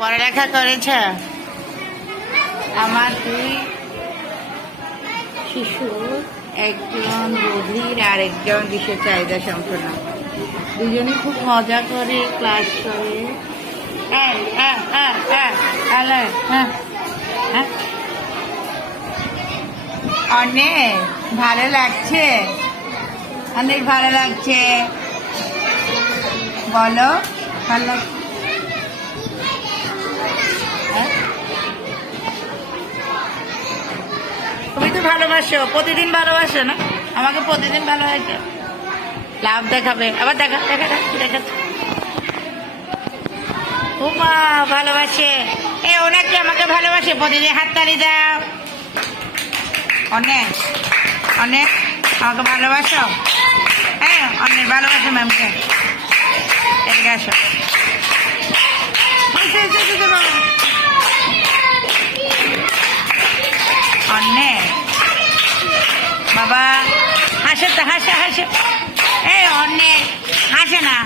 পড়ালেখা করেছ? আমার দুই শিশু, একজন বধির আর একজন বিশেষ চাহিদা সম্পন্ন। দুজনে খুব মজা করে ক্লাস করে। অনেক ভালো লাগছে, অনেক ভালো লাগছে। বলো ভালো লাগছে। তুমি তো ভালোবাসো, প্রতিদিন ভালোবাসো না? আমাকে প্রতিদিন ভালোবাসো। লাভ দেখাবে আবার, দেখা দেখা দেখা। ও মা ভালোবাসে, ওনাকে আমাকে ভালোবাসে। প্রতিদিন হাততালি দাও। অনেক অনেক আমাকে ভালোবাসো। অনেক ভালোবাসো ম্যামকে। এদিকে আসো। অনেক বাবা হাসে তো, হাসে হাসে। অনেক হাসে না,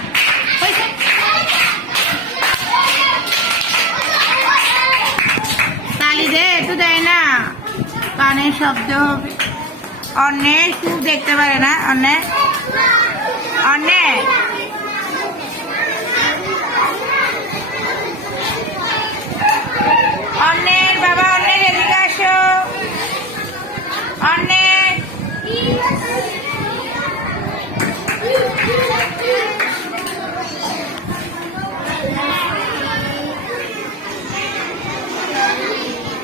তালি দে, একটু দেয় না, কানের শব্দ হবে। অনেক খুব দেখতে পারে না। অনেক অনেক অনেক বাবা, অনেক এদিকে আসো। অনেক